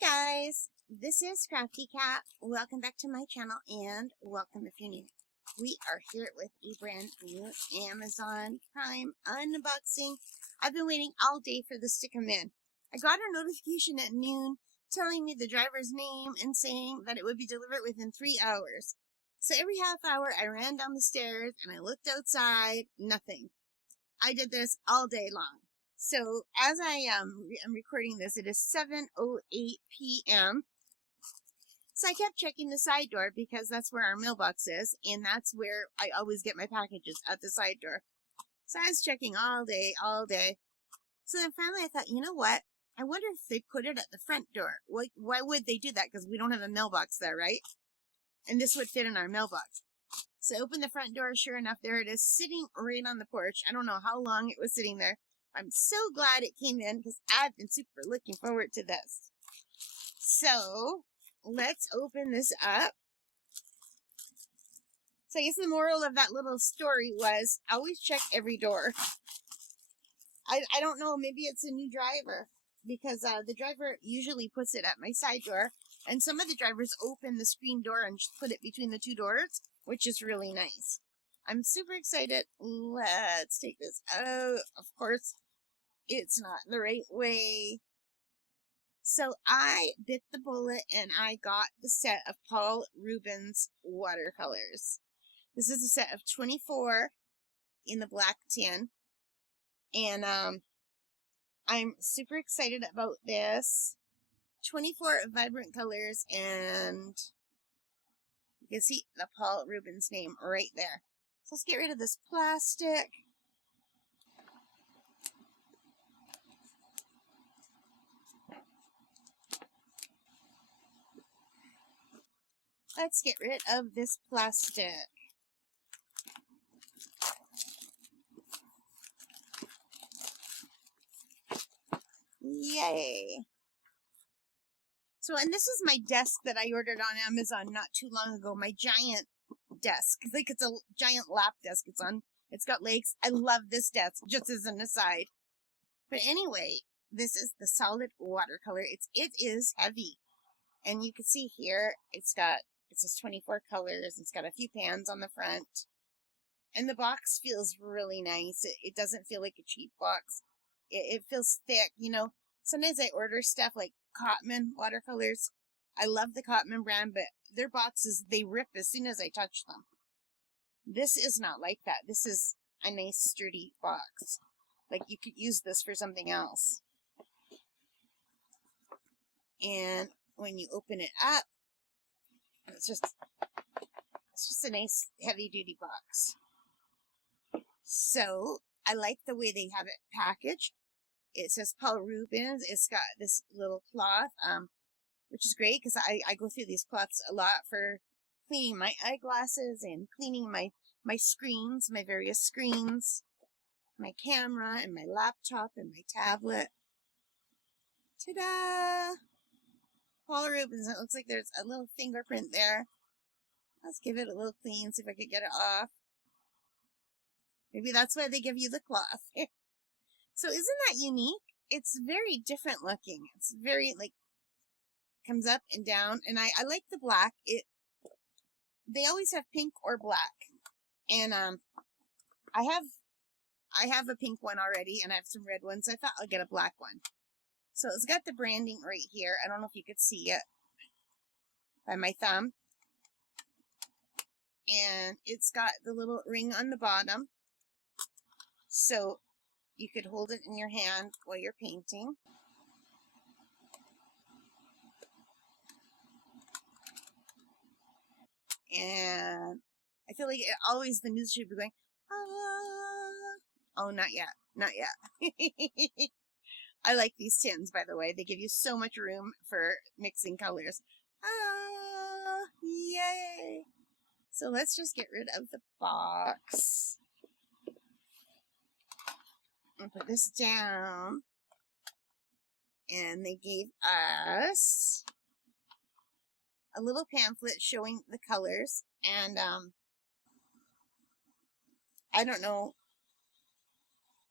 Hey guys, this is Crafty Cat. Welcome back to my channel and welcome if you're new. We are here with a brand new Amazon Prime unboxing. I've been waiting all day for this to come in. I got a notification at noon telling me the driver's name and saying that it would be delivered within 3 hours. So every half hour I ran down the stairs and I looked outside, nothing. I did this all day long. So as I am recording this, it is 7:08 p.m. So I kept checking the side door because that's where our mailbox is, and that's where I always get my packages, at the side door. So I was checking all day, all day. So then finally I thought, you know what? I wonder if they put it at the front door. Why would they do that? Because we don't have a mailbox there, right? And this would fit in our mailbox. So I opened the front door. Sure enough, there it is, sitting right on the porch. I don't know how long it was sitting there. I'm so glad it came in because I've been super looking forward to this. So let's open this up. So I guess the moral of that little story was always check every door. I don't know, maybe it's a new driver because the driver usually puts it at my side door, and some of the drivers open the screen door and just put it between the two doors, which is really nice. I'm super excited. Let's take this out. Of course, it's not the right way. So I bit the bullet and I got the set of Paul Rubens watercolors. This is a set of 24 in the black tin. And I'm super excited about this. 24 vibrant colors, and you can see the Paul Rubens name right there. So let's get rid of this plastic. Let's get rid of this plastic. Yay. So, and this is my desk that I ordered on Amazon not too long ago. My giant desk. Like, it's a giant lap desk. It's got legs. I love this desk, just as an aside. But anyway, this is the solid watercolor. It is heavy. And you can see here, it says 24 colors. It's got a few pans on the front. And the box feels really nice. It doesn't feel like a cheap box. It feels thick. You know, sometimes I order stuff like Cotman watercolors. I love the Cotman brand, but their boxes, they rip as soon as I touch them. This is not like that. This is a nice sturdy box. Like, you could use this for something else. And when you open it up, it's just a nice heavy duty box. So I like the way they have it packaged. It says Paul Rubens. It's got this little cloth, which is great because I go through these cloths a lot for cleaning my eyeglasses and cleaning my screens, my various screens, my camera and my laptop and my tablet. Ta-da! Paul Rubens. It looks like there's a little fingerprint there. Let's give it a little clean, see if I could get it off. Maybe that's why they give you the cloth. So isn't that unique? It's very different looking. It's very, like, comes up and down. And I like the black. They always have pink or black. And I have a pink one already, and I have some red ones. I thought I'll get a black one. So it's got the branding right here. I don't know if you could see it by my thumb. And it's got the little ring on the bottom. So you could hold it in your hand while you're painting. And I feel like always the music should be going, ah. Oh, not yet. Not yet. I like these tins, by the way. They give you so much room for mixing colors. Ah, yay. So let's just get rid of the box. And put this down. And they gave us a little pamphlet showing the colors. And I don't know.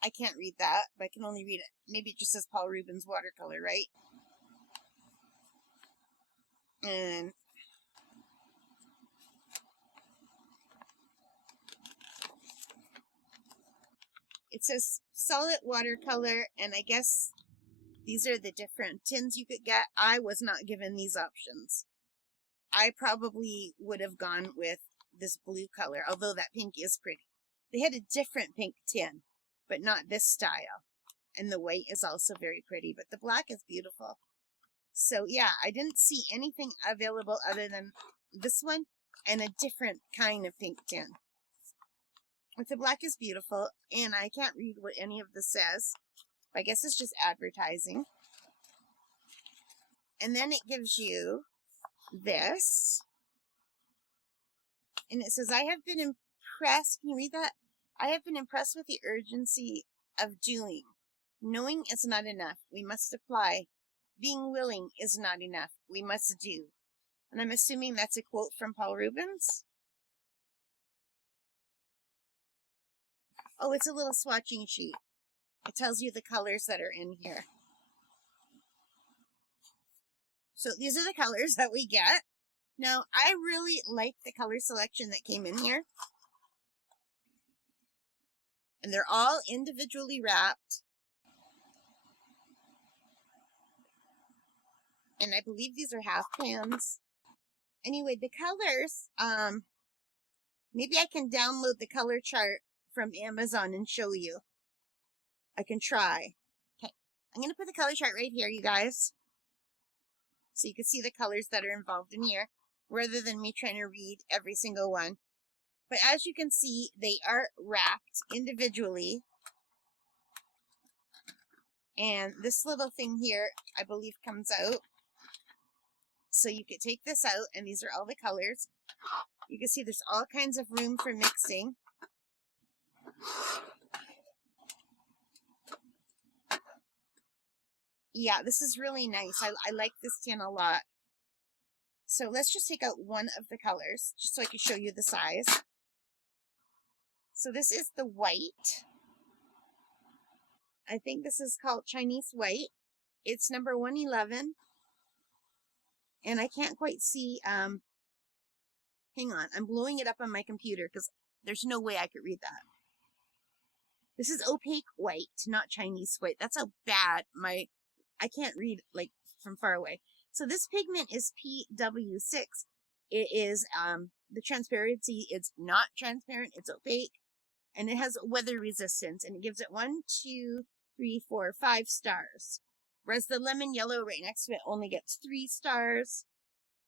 I can't read that, but I can only read it. Maybe it just says Paul Rubens watercolor, right? And it says solid watercolor, and I guess these are the different tins you could get. I was not given these options. I probably would have gone with this blue color, although that pink is pretty. They had a different pink tin, but not this style. And the white is also very pretty, but the black is beautiful. So yeah, I didn't see anything available other than this one and a different kind of pink tin. But the black is beautiful, and I can't read what any of this says. I guess it's just advertising. And then it gives you this. And it says, I have been impressed. Can you read that? I have been impressed with the urgency of doing. Knowing is not enough. We must apply. Being willing is not enough. We must do. And I'm assuming that's a quote from Paul Rubens. Oh, it's a little swatching sheet. It tells you the colors that are in here. So these are the colors that we get. Now, I really like the color selection that came in here. And they're all individually wrapped. And I believe these are half pans. Anyway, the colors, maybe I can download the color chart from Amazon and show you. I can try. Okay, I'm going to put the color chart right here, you guys. So you can see the colors that are involved in here, rather than me trying to read every single one. But as you can see, they are wrapped individually. And this little thing here, I believe, comes out. So you could take this out, and these are all the colors. You can see there's all kinds of room for mixing. Yeah, this is really nice. I like this tin a lot. So let's just take out one of the colors, just so I can show you the size. So this is the white. I think this is called Chinese white. It's number 111. And I can't quite see, hang on, I'm blowing it up on my computer because there's no way I could read that. This is opaque white, not Chinese white. That's how bad I can't read like from far away. So this pigment is PW6. It is, the transparency, it's not transparent, it's opaque. And it has weather resistance, and it gives it 1, 2, 3, 4, 5 stars. Whereas the lemon yellow right next to it only gets 3 stars.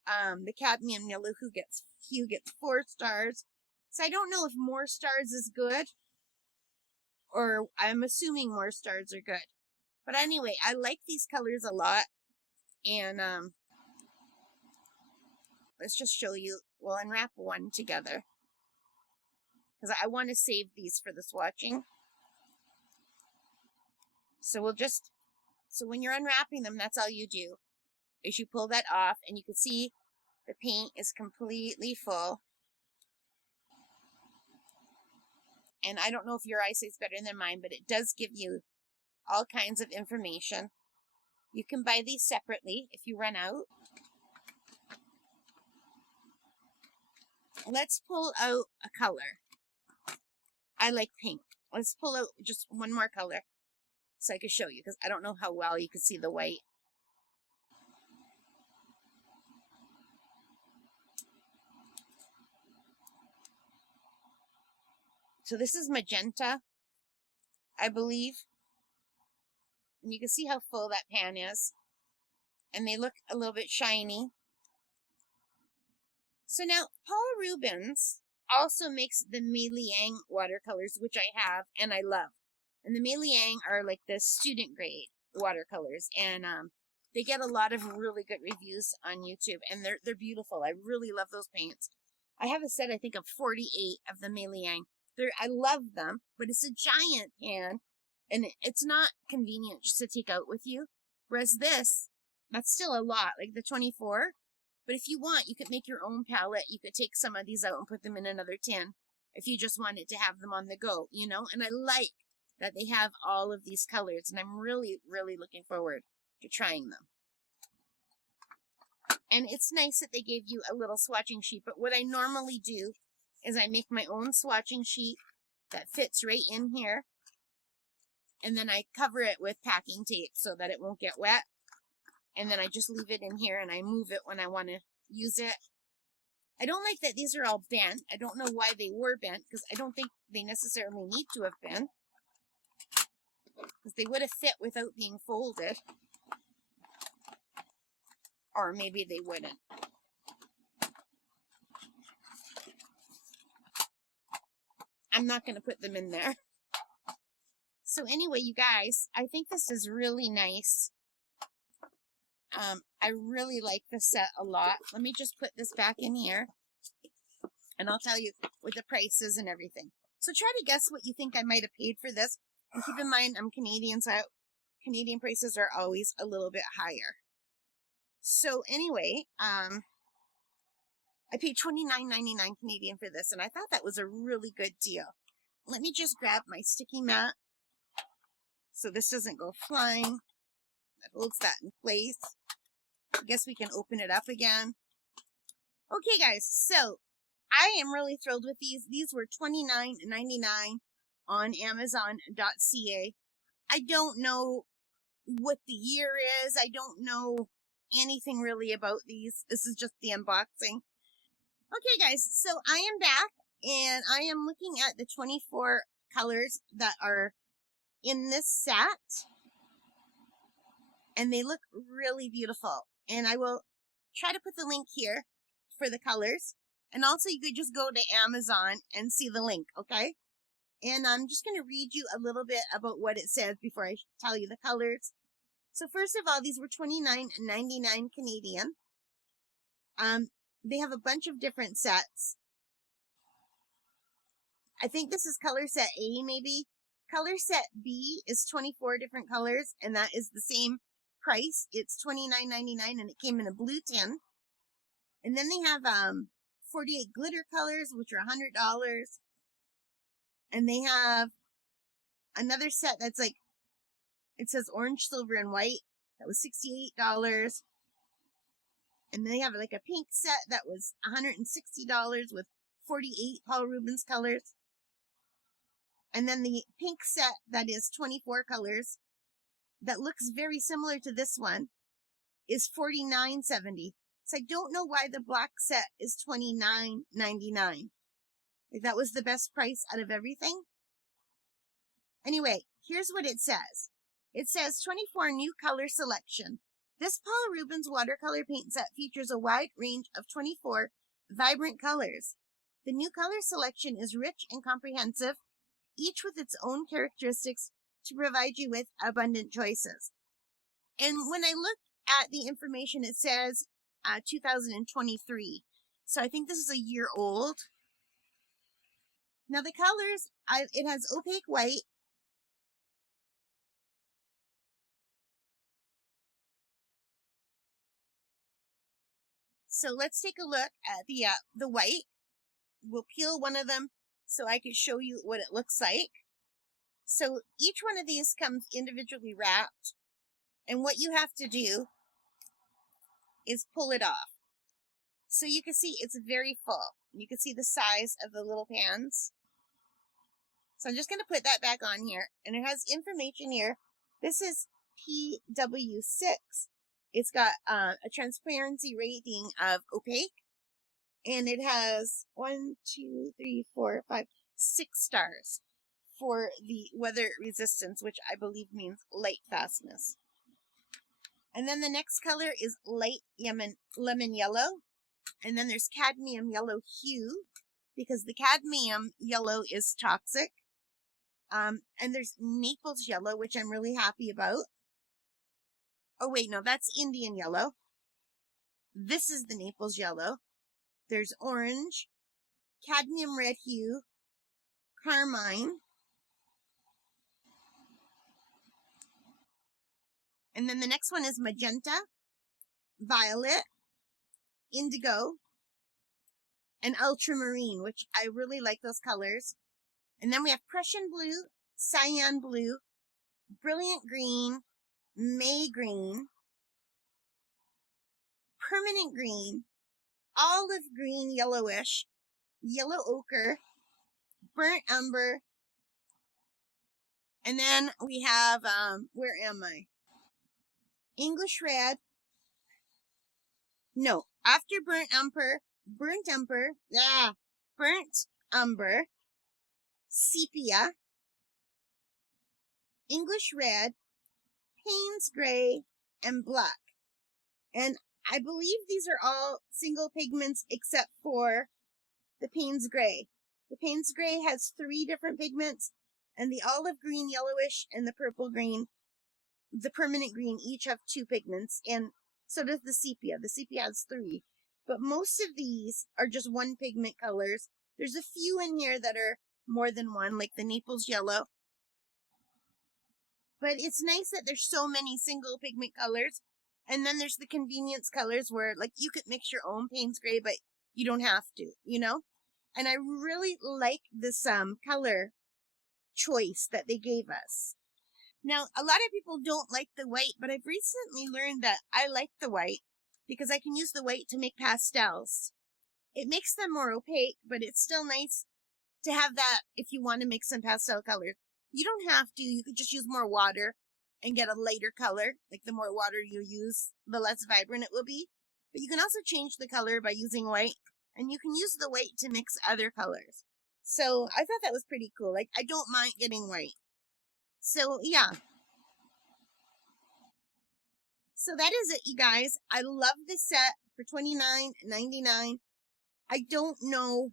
The cadmium yellow hue gets 4 stars. So I don't know if more stars is good, or I'm assuming more stars are good. But anyway, I like these colors a lot. And let's just show you. We'll unwrap one together, because I want to save these for the swatching. So so when you're unwrapping them, that's all you do, is you pull that off, and you can see the paint is completely full. And I don't know if your eyesight's better than mine, but it does give you all kinds of information. You can buy these separately if you run out. Let's pull out a color. I like pink. Let's pull out just one more color so I can show you, because I don't know how well you can see the white. So this is magenta, I believe. And you can see how full that pan is. And they look a little bit shiny. So now, Paul Rubens also makes the Mei Liang watercolors, which I have and I love. And the Mei Liang are like the student grade watercolors. And they get a lot of really good reviews on YouTube. And they're beautiful. I really love those paints. I have a set, I think, of 48 of the Mei Liang. I love them, but it's a giant pan. And it's not convenient just to take out with you. Whereas this, that's still a lot, like the 24. But if you want, you could make your own palette. You could take some of these out and put them in another tin if you just wanted to have them on the go, you know? And I like that they have all of these colors, and I'm really, really looking forward to trying them. And it's nice that they gave you a little swatching sheet, but what I normally do is I make my own swatching sheet that fits right in here, and then I cover it with packing tape so that it won't get wet, and then I just leave it in here and I move it when I want to use it. I don't like that these are all bent. I don't know why they were bent, because I don't think they necessarily need to have been, because they would have fit without being folded. Or maybe they wouldn't. I'm not going to put them in there. So anyway, you guys, I think this is really nice. I really like this set a lot. Let me just put this back in here, and I'll tell you what the price is and everything. So try to guess what you think I might have paid for this. And keep in mind, I'm Canadian, so Canadian prices are always a little bit higher. So anyway, I paid $29.99 Canadian for this, and I thought that was a really good deal. Let me just grab my sticky mat so this doesn't go flying. That holds that in place. I guess we can open it up again. Okay, guys, so I am really thrilled with these. These were $29.99 on Amazon.ca. I don't know what the year is. I don't know anything really about these. This is just the unboxing. Okay, guys, so I am back, and I am looking at the 24 colors that are in this set, and they look really beautiful. And I will try to put the link here for the colors, and also you could just go to Amazon and see the link, okay? And I'm just going to read you a little bit about what it says before I tell you the colors. So first of all, these were $29.99 Canadian. They have a bunch of different sets. I think this is color set A, maybe. Color set B is 24 different colors, and that is the same price. It's $29.99, and it came in a blue tin. And then they have 48 glitter colors, which are $100. And they have another set that's like, it says orange, silver, and white. That was $68. And they have like a pink set that was $160 with 48 Paul Rubens colors. And then the pink set that is 24 colors that looks very similar to this one is $49.70. So I don't know why the black set is $29.99. Like, that was the best price out of everything. Anyway, here's what it says. It says 24 new color selection. This Paul Rubens watercolor paint set features a wide range of 24 vibrant colors. The new color selection is rich and comprehensive, each with its own characteristics to provide you with abundant choices. And when I look at the information, it says 2023. So I think this is a year old. Now the colors, it has opaque white, so let's take a look at the white. We'll peel one of them so I can show you what it looks like. So each one of these comes individually wrapped, and what you have to do is pull it off. So you can see it's very full. You can see the size of the little pans. So I'm just going to put that back on here, and it has information here. This is PW6. It's got a transparency rating of opaque, and it has 6 stars for the weather resistance, which I believe means light fastness. And then the next color is light lemon yellow, and then there's cadmium yellow hue, because the cadmium yellow is toxic. And there's Naples yellow, which I'm really happy about. Oh, wait, no, that's Indian yellow. This is the Naples yellow. There's orange, cadmium red hue, carmine. And then the next one is magenta, violet, indigo, and ultramarine, which I really like those colors. And then we have Prussian blue, cyan blue, brilliant green, May green, permanent green, olive green, yellowish, yellow ochre, burnt umber, and then we have, where am I? English red. No, after burnt umber, burnt umber, sepia, English red, Payne's gray, and black. And I believe these are all single pigments except for the Payne's gray. The Payne's gray has 3 different pigments, and the olive green, yellowish, and the purple green, the permanent green, each have 2 pigments, and so does the sepia. The sepia has 3. But most of these are just 1 pigment colors. There's a few in here that are more than 1, like the Naples yellow. But it's nice that there's so many single pigment colors. And then there's the convenience colors where, like, you could mix your own Payne's gray, but you don't have to, you know? And I really like this color choice that they gave us. Now, a lot of people don't like the white, but I've recently learned that I like the white because I can use the white to make pastels. It makes them more opaque, but it's still nice to have that if you want to make some pastel colors. You don't have to. You could just use more water and get a lighter color. Like the more water you use, the less vibrant it will be. But you can also change the color by using white, and you can use the white to mix other colors. So I thought that was pretty cool. Like, I don't mind getting white. So yeah. So that is it, you guys. I love this set for $29.99. I don't know.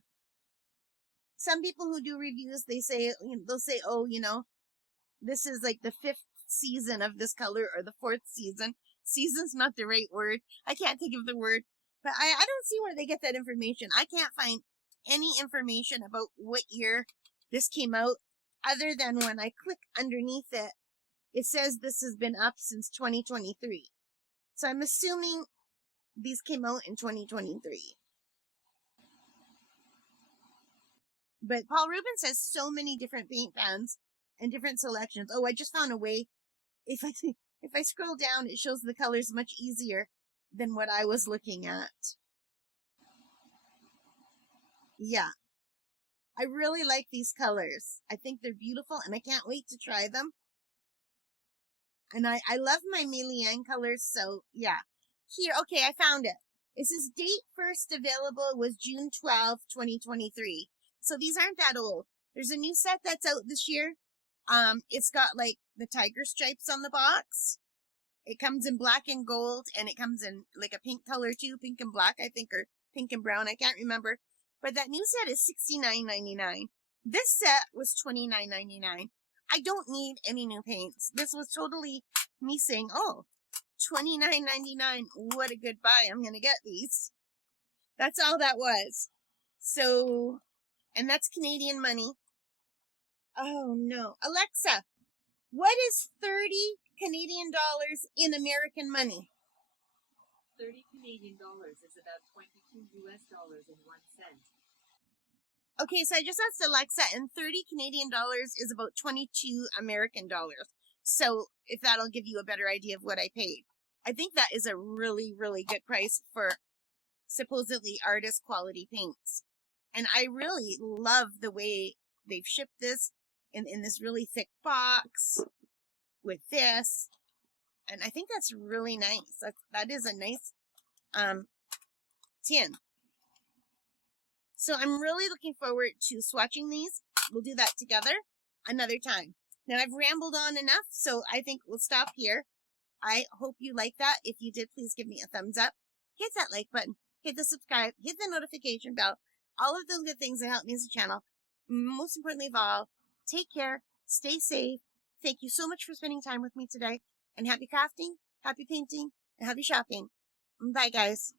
Some people who do reviews, they'll say, oh, this is like the 5th season of this color, or the 4th season. Season's not the right word. I can't think of the word. But I don't see where they get that information. I can't find any information about what year this came out, other than when I click underneath it, it says this has been up since 2023. So I'm assuming these came out in 2023. But Paul Rubens has so many different paint pans and different selections. Oh, I just found a way. If I scroll down, it shows the colors much easier than what I was looking at. Yeah. I really like these colors. I think they're beautiful, and I can't wait to try them. And I love my Milian colors, so yeah. Here, okay, I found it. It says date first available was June 12, 2023. So these aren't that old. There's a new set that's out this year. It's got like the tiger stripes on the box. It comes in black and gold, and it comes in like a pink color too, pink and black, I think, or pink and brown. I can't remember. But that new set is $69.99. This set was $29.99. I don't need any new paints. This was totally me saying, oh, $29.99. What a good buy. I'm going to get these. That's all that was. So, and that's Canadian money. Oh, no. Alexa, what is 30 Canadian dollars in American money? 30 Canadian dollars is about 22 US dollars and 1 cent. Okay, so I just asked Alexa, and 30 Canadian dollars is about 22 American dollars. So if that'll give you a better idea of what I paid. I think that is a really, really good price for supposedly artist quality paints. And I really love the way they've shipped this in this really thick box with this. And I think that's really nice. That is a nice tin. So I'm really looking forward to swatching these. We'll do that together another time. Now I've rambled on enough, so I think we'll stop here. I hope you like that. If you did, please give me a thumbs up. Hit that like button. Hit the subscribe. Hit the notification bell. All of those good things that help me as a channel. Most importantly of all, take care. Stay safe. Thank you so much for spending time with me today. And happy crafting, happy painting, and happy shopping. Bye, guys.